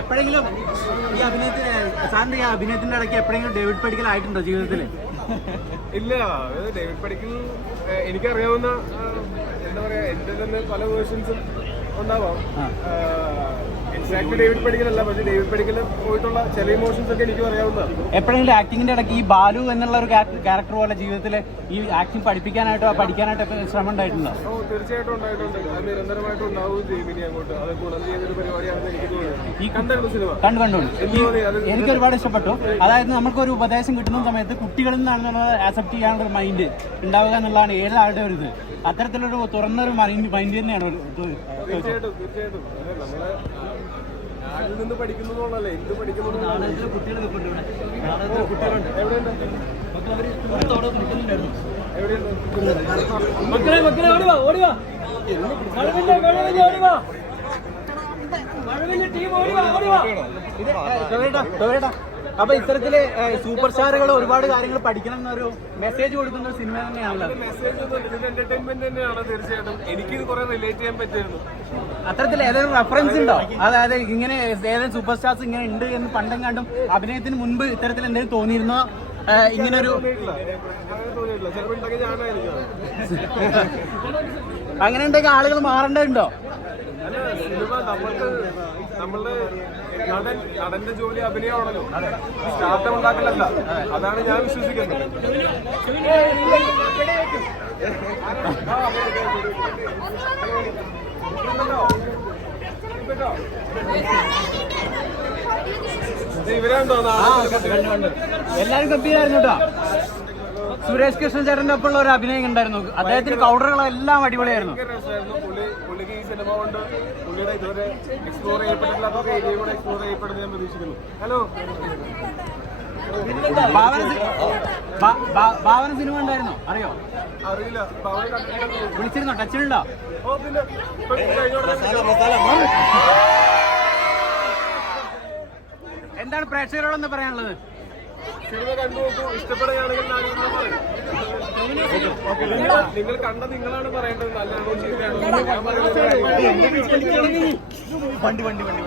എപ്പോഴെങ്കിലും ഈ അഭിനയത്തിന് സാറിന്റെ ഈ അഭിനയത്തിന്റെ ഇടയ്ക്ക് എപ്പോഴെങ്കിലും ഡേവിഡ് പഠിക്കൽ ആയിട്ടുണ്ടോ ജീവിതത്തിൽ ഇല്ല ഡേവിഡ് പടിക്കൽ ഏഹ്, എനിക്കറിയാവുന്ന എന്താ പറയാ എന്റെ തന്നെ പല വേർഷൻസും ഉണ്ടാവാം. എക്സാക്ട് ഡേവിഡ് പടിക്കൽ പോയിട്ടുള്ള ചില ഇമോഷൻസ് ഒക്കെ എനിക്ക് അറിയാവുന്നതാണ് എപ്പോഴെങ്കിലും ആക്ടിങ്ങിന്റെ ഇടയ്ക്ക് ഈ ബാലു എന്നുള്ള ഒരു ക്യാരക്ടർ പോലെ ജീവിതത്തിൽ ഈ ആക്ടിങ് പഠിപ്പിക്കാനായിട്ടോ പഠിക്കാനായിട്ടോ ശ്രമം ഉണ്ടായിട്ടുണ്ടോ ഓ തീർച്ചയായിട്ടും ഉണ്ടായിട്ടുണ്ട്. അത് നിരന്തരമായിട്ട് ഉണ്ടാവുകയും ചെയ്യും ഇനി അങ്ങോട്ട്. അത് ഗുണം ചെയ്തൊരു പരിപാടിയാണെന്ന് എനിക്ക് തോന്നുന്നത് ഈ സിനിമ? കണ്ടു കണ്ടു എനിക്ക് ഒരുപാട് ഇഷ്ടപ്പെട്ടു. അതായത് നമുക്കൊരു ഉപദേശം കിട്ടുന്ന സമയത്ത് കുട്ടികളിൽ നിന്നാണ് ആക്സെപ്റ്റ് ചെയ്യാനുള്ള ഒരു മൈൻഡ് ഉണ്ടാവുക എന്നുള്ളതാണ് ഏതാളുടെ ഒരു ഇത്. അത്തരത്തിലൊരു തുറന്നൊരു മൈൻഡ് മൈൻഡ് തന്നെയാണ് ഒരു തീർച്ചയായിട്ടും തീർച്ചയായിട്ടും. നമ്മളെ ആരിൽ നിന്ന് പഠിക്കുന്നതുകൊണ്ടല്ലേ? എന്ത് പഠിക്കുന്നു കുട്ടികൾ നിൽപ്പുണ്ട് ഇവിടെ. കുട്ടികളുണ്ട്. എവിടെയുണ്ട്? മക്കളെ മക്കളെ ഓടി വാ ഓടി വാ. മഴവിന്റെ മഴവിന്റെ ഓടി വാ. മഴവിന്റെ ടീം ഓടി വാ ഓടി വാ. ഇത് ടൊവേട്ടാ ടൊവേട്ടാ അപ്പൊ ഇത്തരത്തിൽ സൂപ്പർ സ്റ്റാറുകൾ ഒരുപാട് കാര്യങ്ങൾ പഠിക്കണം എന്നൊരു മെസ്സേജ് കൊടുക്കുന്ന ഒരു സിനിമ. മെസ്സേജ് എന്റർടൈൻമെന്റ് തന്നെയാണ് തീർച്ചയായിട്ടും എനിക്ക് ചെയ്യാൻ പറ്റുന്നു അത്തരത്തിൽ ഏതെങ്കിലും റെഫറൻസ് ഉണ്ടോ? അതായത് ഇങ്ങനെ ഏതെങ്കിലും സൂപ്പർ സ്റ്റാർസ് ഇങ്ങനെ ഉണ്ട് എന്ന് പണ്ടെങ്ങാണ്ടും അഭിനയത്തിന് മുൻപ് ഇത്തരത്തിൽ എന്തെങ്കിലും തോന്നിയിരുന്നോ? ഇങ്ങനൊരു അങ്ങനെ ഉണ്ടെങ്കിൽ ആളുകൾ മാറേണ്ടതുണ്ടോ? സിനിമ നമ്മളുടെ നടൻ നടന്റെ ജോലി അഭിനയമാണല്ലോ. സ്റ്റാർട്ടപ്പ് ഉണ്ടാക്കലല്ല. അതാണ് ഞാൻ വിശ്വസിക്കുന്നത്. ഇവരാണ്ടോ എല്ലാരും ഗംഭീരായിരുന്നു കേട്ടോ. സുരേഷ് കൃഷ്ണൻ ചേട്ടന്റെ ഒപ്പമുള്ള ഒരു അഭിനയം ഉണ്ടായിരുന്നു അദ്ദേഹത്തിന്റെ കൗണ്ടറുകളെല്ലാം അടിപൊളിയായിരുന്നു. പുള്ളി പുള്ളിക്ക് ഈ സിനിമ കൊണ്ട് പുള്ളിയുടെ ഇതുവരെ എക്സ്പ്ലോർ ചെയ്യപ്പെട്ടിട്ടില്ലാത്ത ഏരിയ കൂടെ എക്സ്പ്ലോർ ചെയ്യപ്പെടുന്നത് ഞാൻ പ്രതീക്ഷിക്കുന്നു. ഹലോ ഭാവന സിനിമ ഉണ്ടായിരുന്നോ അറിയോ? അറിയില്ല. വിളിച്ചിരുന്നോ? ടച്ചിലുണ്ടോ ഓ പിന്നെ ഇപ്പൊ കഴിഞ്ഞ ഉടനെ എന്താണ് പ്രേക്ഷകരോടൊന്ന് പറയാനുള്ളത്? സിനിമ കണ്ടു നോക്കൂ ഇഷ്ടപ്പെടുകയാണെങ്കിൽ പറയും നിങ്ങൾ- കണ്ട നിങ്ങളാണ് പറയേണ്ടത് നല്ലതാണോ ചീത്തയാണോ ഞാൻ പറയുന്നത് വണ്ടി വണ്ടി വണ്ടി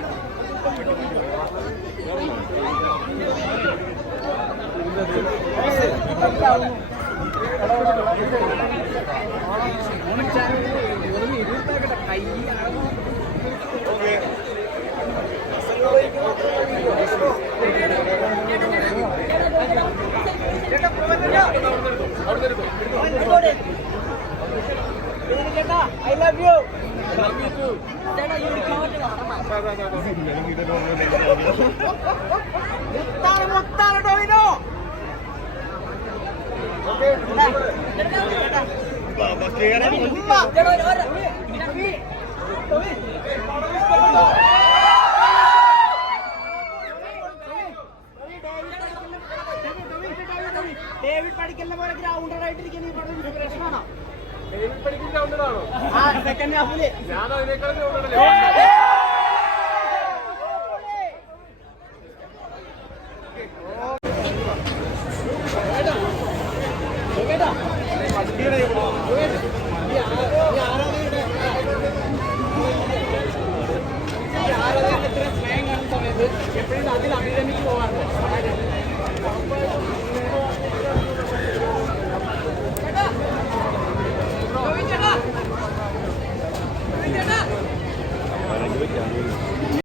ഐ ലവ് യു ഡേവിഡ് പഠിക്കലിനെ പോലെ ഗ്രൗണ്ടർ ആയിട്ടിരിക്കുന്ന ഈ പടം ഇൻസ്പിറേഷൻ ആണോ ആ സെക്കൻഡ് ഹാഫിൽ ഞാൻ അതിനേക്കാളും ഗ്രൗണ്ടഡല്ലേ എപ്പോഴും